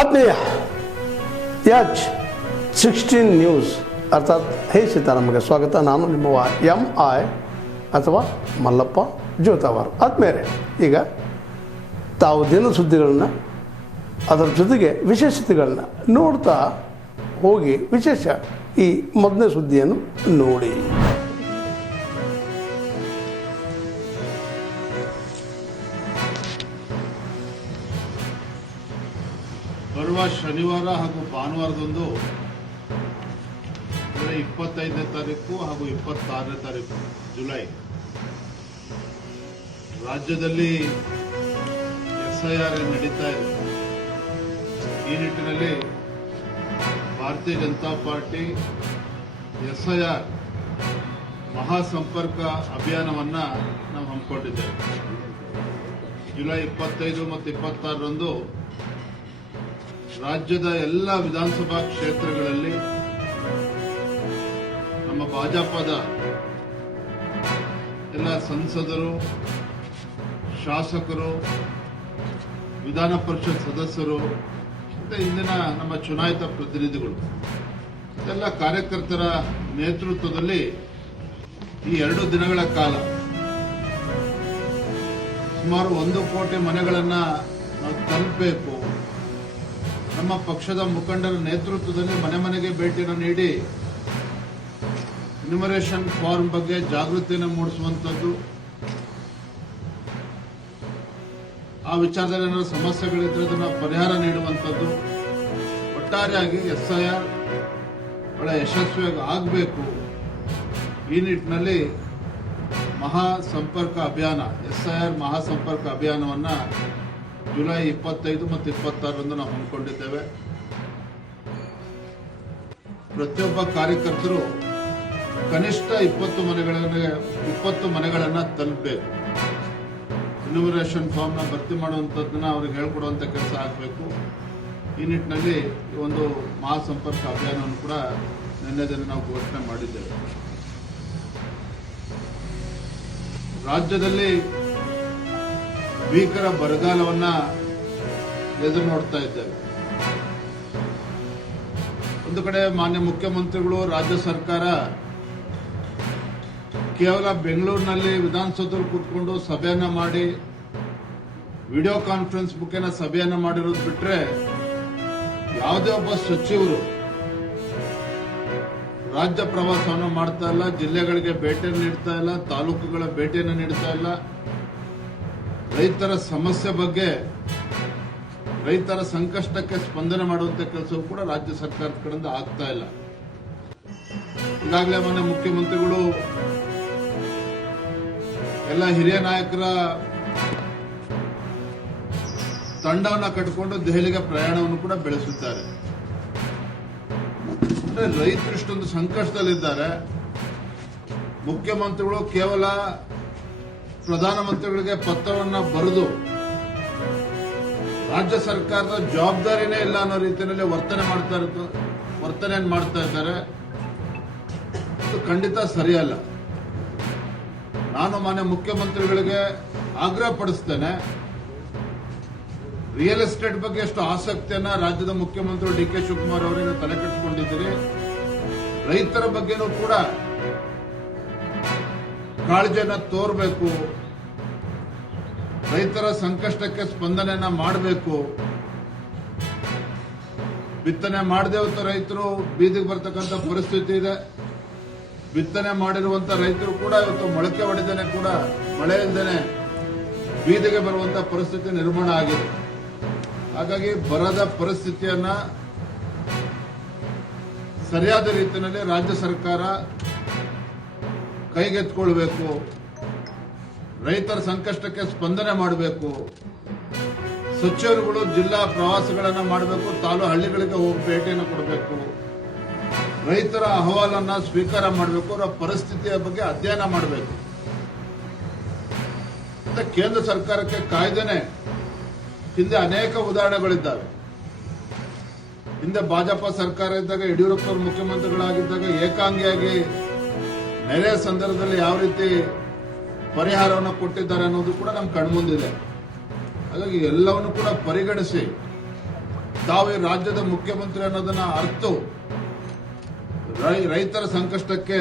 ಆತ್ಮೀಯ H16 news ಅರ್ಥಾತ್ ಹೇ ಸೀತಾರಾಮಗೆ ಸ್ವಾಗತ. ನಾನು ನಿಮ್ಮ MI ಅಥವಾ ಮಲ್ಲಪ್ಪ ಜೋತಾವರ್. ಆದ್ಮೇಲೆ ಈಗ ತಾವು ದಿನ ಸುದ್ದಿಗಳನ್ನ ಅದರ ಜೊತೆಗೆ ವಿಶೇಷತೆಗಳನ್ನ ನೋಡ್ತಾ ಹೋಗಿ ವಿಶೇಷ ಈ ಮೊದಲನೇ ಸುದ್ದಿಯನ್ನು ನೋಡಿ. ಬರುವ ಶನಿವಾರ ಹಾಗೂ ಭಾನುವಾರದಂದು 25ನೇ ತಾರೀಕು ಹಾಗೂ 26ನೇ ತಾರೀಕು ಜುಲೈ ರಾಜ್ಯದಲ್ಲಿ SIR ನಡೀತಾ ಇದೆ. ಈ ನಿಟ್ಟಿನಲ್ಲಿ ಭಾರತೀಯ ಜನತಾ ಪಾರ್ಟಿ SIR ಮಹಾಸಂಪರ್ಕ ಅಭಿಯಾನವನ್ನ ನಾವು ಹಮ್ಮಿಕೊಂಡಿದ್ದೇವೆ. ಜುಲೈ 25 ಮತ್ತು 26ರಂದು ರಾಜ್ಯದ ಎಲ್ಲ ವಿಧಾನಸಭಾ ಕ್ಷೇತ್ರಗಳಲ್ಲಿ ನಮ್ಮ ಭಾಜಪದ ಎಲ್ಲ ಸಂಸದರು, ಶಾಸಕರು, ವಿಧಾನ ಪರಿಷತ್ ಸದಸ್ಯರು ಮತ್ತೆ ಇಂದಿನ ನಮ್ಮ ಚುನಾಯಿತ ಪ್ರತಿನಿಧಿಗಳು ಎಲ್ಲ ಕಾರ್ಯಕರ್ತರ ನೇತೃತ್ವದಲ್ಲಿ ಈ 2 ದಿನಗಳ ಕಾಲ ಸುಮಾರು 1 ಕೋಟಿ ಮನೆಗಳನ್ನ ನಾವು ತಲುಪಬೇಕು. ನಮ್ಮ ಪಕ್ಷದ ಮುಖಂಡರ ನೇತೃತ್ವದಲ್ಲಿ ಮನೆ ಮನೆಗೆ ಭೇಟಿಯನ್ನು ನೀಡಿ ಎನ್ಯುಮರೇಷನ್ ಫಾರ್ಮ್ ಬಗ್ಗೆ ಜಾಗೃತಿಯನ್ನು ಮೂಡಿಸುವಂಥದ್ದು, ಆ ವಿಚಾರದಲ್ಲಿ ಏನಾದರೂ ಸಮಸ್ಯೆಗಳಿದ್ರೆ ಅದನ್ನು ಪರಿಹಾರ ನೀಡುವಂಥದ್ದು, ಒಟ್ಟಾರೆಯಾಗಿ SIR ಬಹಳ ಯಶಸ್ವಿಯಾಗಿ ಆಗಬೇಕು. ಈ ನಿಟ್ಟಿನಲ್ಲಿ ಮಹಾಸಂಪರ್ಕ ಅಭಿಯಾನ SIR ಮಹಾಸಂಪರ್ಕ ಅಭಿಯಾನವನ್ನು ಜುಲೈ 25 ಮತ್ತು 26ರಂದು ನಾವು ಹಮ್ಮಿಕೊಂಡಿದ್ದೇವೆ. ಪ್ರತಿಯೊಬ್ಬ ಕಾರ್ಯಕರ್ತರು ಕನಿಷ್ಠ 20 ಮನೆಗಳನ್ನು ತಲುಪಬೇಕು. ಎನ್ಯುಮರೇಷನ್ ಫಾರ್ಮ್ನ ಭರ್ತಿ ಮಾಡುವಂಥದ್ದನ್ನ ಅವ್ರಿಗೆ ಹೇಳ್ಕೊಡುವಂಥ ಕೆಲಸ ಆಗಬೇಕು. ಈ ನಿಟ್ಟಿನಲ್ಲಿ ಒಂದು ಮಹಾಸಂಪರ್ಕ ಅಭಿಯಾನವನ್ನು ಕೂಡ ನಿನ್ನೆ ದಿನ ನಾವು ಘೋಷಣೆ ಮಾಡಿದ್ದೇವೆ. ರಾಜ್ಯದಲ್ಲಿ ಭೀಕರ ಬರಗಾಲವನ್ನ ಎದುರು ನೋಡ್ತಾ ಇದ್ದೇವೆ. ಒಂದು ಕಡೆ ಮಾನ್ಯ ಮುಖ್ಯಮಂತ್ರಿಗಳು, ರಾಜ್ಯ ಸರ್ಕಾರ ಕೇವಲ ಬೆಂಗಳೂರಿನಲ್ಲಿ ವಿಧಾನಸೌಧದಲ್ಲಿ ಕೂತ್ಕೊಂಡು ಸಭೆಯನ್ನ ಮಾಡಿ ವಿಡಿಯೋ ಕಾನ್ಫರೆನ್ಸ್ ಮುಖೇನ ಸಭೆಯನ್ನ ಮಾಡಿರೋದು ಬಿಟ್ರೆ ಯಾವುದೇ ಒಬ್ಬ ಸಚಿವರು ರಾಜ್ಯ ಪ್ರವಾಸವನ್ನು ಮಾಡ್ತಾ ಇಲ್ಲ, ಜಿಲ್ಲೆಗಳಿಗೆ ಭೇಟಿಯನ್ನು ನೀಡ್ತಾ ಇಲ್ಲ, ತಾಲೂಕುಗಳ ಭೇಟಿಯನ್ನು ನೀಡ್ತಾ ಇಲ್ಲ. ರೈತರ ಸಮಸ್ಯೆ ಬಗ್ಗೆ, ರೈತರ ಸಂಕಷ್ಟಕ್ಕೆ ಸ್ಪಂದನೆ ಮಾಡುವಂತ ಕೆಲಸವೂ ಕೂಡ ರಾಜ್ಯ ಸರ್ಕಾರದ ಕಡೆಯಿಂದ ಆಗ್ತಾ ಇಲ್ಲ. ಈಗಾಗಲೇ ಮಾನ್ಯ ಮುಖ್ಯಮಂತ್ರಿಗಳು ಎಲ್ಲ ಹಿರಿಯ ನಾಯಕರ ತಂಡವನ್ನು ಕಟ್ಟಿಕೊಂಡು ದೆಹಲಿಗೆ ಪ್ರಯಾಣವನ್ನು ಕೂಡ ಬೆಳೆಸುತ್ತಾರೆ. ರೈತರು ಇಷ್ಟೊಂದು ಸಂಕಷ್ಟದಲ್ಲಿದ್ದಾರೆ. ಮುಖ್ಯಮಂತ್ರಿಗಳು ಕೇವಲ ಪ್ರಧಾನಮಂತ್ರಿಗಳಿಗೆ ಪತ್ರವನ್ನ ಬರೆದು ರಾಜ್ಯ ಸರ್ಕಾರದ ಜವಾಬ್ದಾರಿನೇ ಇಲ್ಲ ಅನ್ನೋ ರೀತಿಯಲ್ಲಿ ವರ್ತನೆ ಮಾಡ್ತಾ ಇದ್ದಾರೆ. ಇದು ಖಂಡಿತ ಸರಿಯಲ್ಲ. ನಾನು ಮಾನ್ಯ ಮುಖ್ಯಮಂತ್ರಿಗಳಿಗೆ ಆಗ್ರಹ ಪಡಿಸ್ತೇನೆ, ರಿಯಲ್ ಎಸ್ಟೇಟ್ ಬಗ್ಗೆ ಎಷ್ಟು ಆಸಕ್ತಿಯನ್ನ ರಾಜ್ಯದ ಮುಖ್ಯಮಂತ್ರಿ DK ಶಿವಕುಮಾರ್ ಅವರಿಗೆ ತಲೆ ಕೆಡಿಸಿಕೊಂಡಿದ್ದೀರಿ. ರೈತರ ಬಗ್ಗೆನೂ ಕೂಡ ಕಾಳಜಿಯನ್ನ ತೋರಬೇಕು, ರೈತರ ಸಂಕಷ್ಟಕ್ಕೆ ಸ್ಪಂದನೆಯನ್ನ ಮಾಡಬೇಕು. ಬಿತ್ತನೆ ಮಾಡದೆ ಹೊತ್ತು ರೈತರು ಬೀದಿಗೆ ಬರ್ತಕ್ಕಂಥ ಪರಿಸ್ಥಿತಿ ಇದೆ. ಬಿತ್ತನೆ ಮಾಡಿರುವಂತ ರೈತರು ಕೂಡ ಇವತ್ತು ಮೊಳಕೆ ಹೊಡೆದೇನೆ ಕೂಡ ಮಳೆ ಇಲ್ಲದೇನೆ ಬೀದಿಗೆ ಬರುವಂತ ಪರಿಸ್ಥಿತಿ ನಿರ್ಮಾಣ ಆಗಿದೆ. ಹಾಗಾಗಿ ಬರದ ಪರಿಸ್ಥಿತಿಯನ್ನ ಸರಿಯಾದ ರೀತಿಯಲ್ಲಿ ರಾಜ್ಯ ಸರ್ಕಾರ ಕೈಗೆತ್ತಿಕೊಳ್ಳಬೇಕು, ರೈತರ ಸಂಕಷ್ಟಕ್ಕೆ ಸ್ಪಂದನೆ ಮಾಡಬೇಕು. ಸಚಿವರುಗಳು ಜಿಲ್ಲಾ ಪ್ರವಾಸಗಳನ್ನು ಮಾಡಬೇಕು, ಹಳ್ಳಿಗಳಿಗೆ ಹೋಗಿ ಭೇಟಿಯನ್ನು ಕೊಡಬೇಕು, ರೈತರ ಅಹವಾಲನ್ನ ಸ್ವೀಕಾರ ಮಾಡಬೇಕು, ಅವರ ಪರಿಸ್ಥಿತಿಯ ಬಗ್ಗೆ ಅಧ್ಯಯನ ಮಾಡಬೇಕು. ಕೇಂದ್ರ ಸರ್ಕಾರಕ್ಕೆ ಕಾಯ್ದೆನೆ ಹಿಂದೆ ಅನೇಕ ಉದಾಹರಣೆಗಳಿದ್ದಾವೆ. ಹಿಂದೆ ಭಾಜಪ ಸರ್ಕಾರ ಇದ್ದಾಗ, ಯಡಿಯೂರಪ್ಪ ಅವರು ಮುಖ್ಯಮಂತ್ರಿಗಳಾಗಿದ್ದಾಗ ಏಕಾಂಗಿಯಾಗಿ ನೆರೆ ಸಂದರ್ಭದಲ್ಲಿ ಯಾವ ರೀತಿ ಪರಿಹಾರವನ್ನು ಕೊಟ್ಟಿದ್ದಾರೆ ಅನ್ನೋದು ಕೂಡ ನಮ್ಮ ಕಣ್ಮುಂದಿದೆ. ಹಾಗಾಗಿ ಎಲ್ಲವನ್ನು ಕೂಡ ಪರಿಗಣಿಸಿ ತಾವು ಈ ರಾಜ್ಯದ ಮುಖ್ಯಮಂತ್ರಿ ಅನ್ನೋದನ್ನ ಅರ್ತು ರೈತರ ಸಂಕಷ್ಟಕ್ಕೆ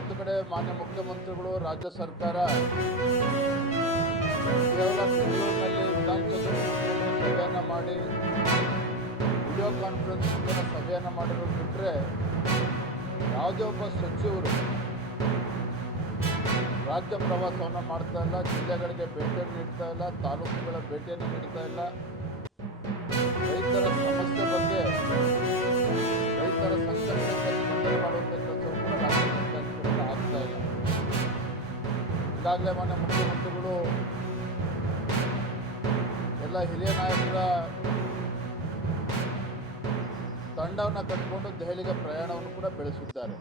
ಒಂದು ಕಡೆ ಮಾನ್ಯ ಮುಖ್ಯಮಂತ್ರಿಗಳು ರಾಜ್ಯ ಸರ್ಕಾರ ಕೇವಲ ಬೆಂಗಳೂರಿನಲ್ಲಿ ವಿಧಾನಸಭೆ ಸಭೆಯನ್ನ ಮಾಡಿ ವಿಡಿಯೋ ಕಾನ್ಫರೆನ್ಸ್ ಸಭೆಯನ್ನ ಮಾಡಿರೋದು ಬಿಟ್ಟರೆ ಯಾವುದೇ ಒಬ್ಬ ಸಚಿವರು ರಾಜ್ಯ ಪ್ರವಾಸವನ್ನು ಮಾಡ್ತಾ ಇಲ್ಲ, ಜಿಲ್ಲೆಗಳಿಗೆ ಭೇಟಿಯನ್ನು ನೀಡ್ತಾ ಇಲ್ಲ, ತಾಲೂಕುಗಳ ಭೇಟಿಯನ್ನು ನೀಡ್ತಾ ಇಲ್ಲ. ರೈತರ ಸಮಸ್ಯೆ ಬಗ್ಗೆ, ರೈತರ ಸಂಕಷ್ಟಕ್ಕೆ ಸ್ಪಂದನೆ ಮಾಡುವಂಥ ಕೆಲಸವು ಕೂಡ ರಾಜ್ಯ ಸರ್ಕಾರದಿಂದ ಆಗ್ತಾ ಇಲ್ಲ. ಈಗಾಗಲೇ ಮಾನ್ಯ ಮುಖ್ಯಮಂತ್ರಿಗಳು ಎಲ್ಲ ಹಿರಿಯ ನಾಯಕರ ತಂಡವನ್ನು ಕಟ್ಟಿಕೊಂಡು ದೆಹಲಿಗೆ ಪ್ರಯಾಣವನ್ನು ಕೂಡ ಬೆಳೆಸಿದ್ದಾರೆ.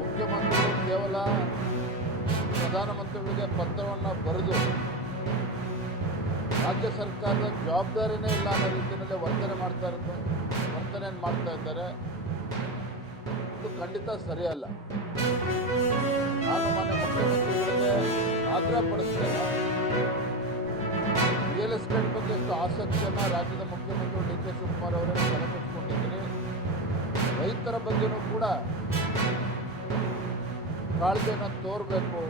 ಮುಖ್ಯಮಂತ್ರಿಗಳು ಕೇವಲ ಪ್ರಧಾನಮಂತ್ರಿಗಳಿಗೆ ಪತ್ರವನ್ನು ಬರೆದು ರಾಜ್ಯ ಸರ್ಕಾರದ ಜವಾಬ್ದಾರಿನೇ ಇಲ್ಲ ಅನ್ನೋ ರೀತಿಯಲ್ಲಿ ವರ್ತನೆಯನ್ನು ಮಾಡ್ತಾ ಇದ್ದಾರೆ. ಇದು ಖಂಡಿತ ಸರಿಯಲ್ಲ. ನಾನು ಮಾನ್ಯ ಮುಖ್ಯಮಂತ್ರಿಗಳಿಗೆ ಆಗ್ರಹ ಪಡಿಸ್ತೇನೆ, ರಿಯಲ್ ಎಸ್ಟೇಟ್ ಬಗ್ಗೆ ಎಷ್ಟು ಆಸಕ್ತಿಯನ್ನು ರಾಜ್ಯದ ಮುಖ್ಯಮಂತ್ರಿ ಡಿ ಕೆ ಶಿವಕುಮಾರ್ ಅವರನ್ನು ತಲೆಕೆಡಿಸಿಕೊಂಡಿದ್ದೀನಿ. ರೈತರ ಬಗ್ಗೆನೂ ಕೂಡ ಕಾಳಜಿಯನ್ನು ತೋರಬೇಕು,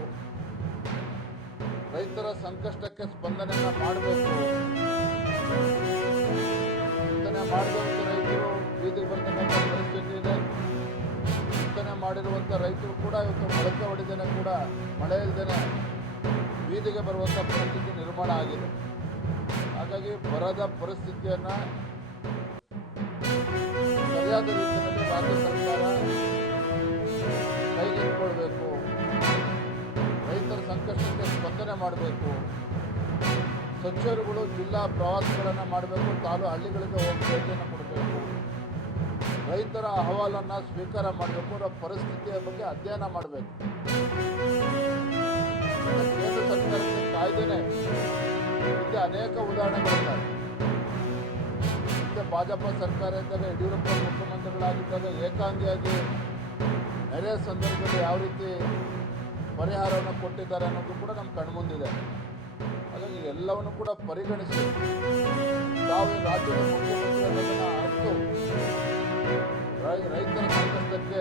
ರೈತರ ಸಂಕಷ್ಟಕ್ಕೆ ಸ್ಪಂದನೆಯನ್ನು ಮಾಡಬೇಕು. ಬಿತ್ತನೆ ಮಾಡಿದಂಥ ರೈತರು ಬೀದಿಗೆ ಬರ್ತಕ್ಕಂಥ ಪರಿಸ್ಥಿತಿ ಇದೆ. ಬಿತ್ತನೆ ಮಾಡಿರುವಂಥ ರೈತರು ಕೂಡ ಇವತ್ತು ಮೊಳಕೆ ಹೊಡೆದೇನೆ ಕೂಡ ಮಳೆ ಇಲ್ಲದೇನೆ ಬೀದಿಗೆ ಬರುವಂಥ ಪರಿಸ್ಥಿತಿ ನಿರ್ಮಾಣ ಆಗಿದೆ. ಹಾಗಾಗಿ ಬರದ ಪರಿಸ್ಥಿತಿಯನ್ನು ಸರಿಯಾದ ರೀತಿಯಲ್ಲಿ ರಾಜ್ಯ ಸರ್ಕಾರ ಕೈಗೆತ್ತಿಕೊಳ್ಬೇಕು, ರೈತರ ಸಂಕಷ್ಟಕ್ಕೆ ಸ್ಪಂದನೆ ಮಾಡಬೇಕು, ಸಚಿವರುಗಳು ಜಿಲ್ಲಾ ಪ್ರವಾಸಗಳನ್ನು ಮಾಡಬೇಕು, ಹಳ್ಳಿಗಳಿಗೆ ಹೋಗಿ ಭೇಟಿಯನ್ನು ಕೊಡಬೇಕು, ರೈತರ ಅಹವಾಲನ್ನು ಸ್ವೀಕಾರ ಮಾಡಬೇಕು, ಅವರ ಪರಿಸ್ಥಿತಿಯ ಬಗ್ಗೆ ಅಧ್ಯಯನ ಮಾಡಬೇಕು. ಕೇಂದ್ರ ಸರ್ಕಾರಕ್ಕೆ ಕಾಯ್ದೆನೆ ಹಿಂದೆ ಅನೇಕ ಉದಾಹರಣೆಗಳಿದ್ದಾವೆ. ಹಿಂದೆ ಭಾಜಪ ಸರ್ಕಾರ ಇದ್ದಾಗ ಯಡಿಯೂರಪ್ಪ ಮುಖ್ಯಮಂತ್ರಿಗಳಾಗಿದ್ದಾಗ ಏಕಾಂಗಿಯಾಗಿ ನೆರೆ ಸಂದರ್ಭದಲ್ಲಿ ಯಾವ ರೀತಿ ಪರಿಹಾರವನ್ನು ಕೊಟ್ಟಿದ್ದಾರೆ ಅನ್ನೋದು ಕೂಡ ನಮ್ಮ ಕಣ್ಮುಂದಿದೆ. ಹಾಗಾಗಿ ಎಲ್ಲವನ್ನು ಕೂಡ ಪರಿಗಣಿಸಿ ತಾವು ರಾಜ್ಯದ ಮುಖ್ಯಮಂತ್ರಿ ಅನ್ನೋದನ್ನು ಅರ್ತು ರೈತರ ಸಂಕಷ್ಟಕ್ಕೆ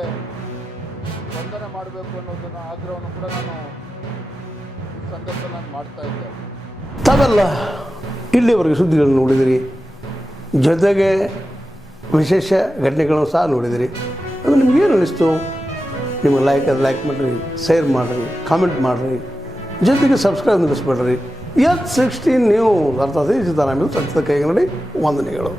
ಸ್ಪಂದನೆ ಮಾಡಬೇಕು ಅನ್ನೋದನ್ನು ಆಗ್ರಹವನ್ನು ಕೂಡ ನಾನು ಈ ಸಂದರ್ಭದಲ್ಲಿ ನಾನು ಮಾಡ್ತಾ ಇದ್ದೆ. ತಾವೆಲ್ಲ ಇಲ್ಲಿವರೆಗೆ ಸುದ್ದಿಗಳನ್ನು ನೋಡಿದಿರಿ, ಜೊತೆಗೆ ವಿಶೇಷ ಘಟನೆಗಳನ್ನು ಸಹ ನೋಡಿದಿರಿ. ಅದು ನಿಮಗೇನು ಅನ್ನಿಸ್ತು? ನಿಮಗೆ ಲೈಕ್ ಮಾಡಿರಿ, ಶೇರ್ ಮಾಡಿರಿ, ಕಾಮೆಂಟ್ ಮಾಡಿರಿ, ಜೊತೆಗೆ ಸಬ್ಸ್ಕ್ರೈಬ್ ನಿಲ್ಲಿಸ್ಬೇಡ್ರಿ. H16 ನ್ಯೂಸ್ ಅರ್ಥಾತ್ ಈ ಸಿದ್ದರಾಮಯ್ಯ ಸತ್ಯದ ಕೈಗನ್ನಡಿ ವಂದನೆಗಳು.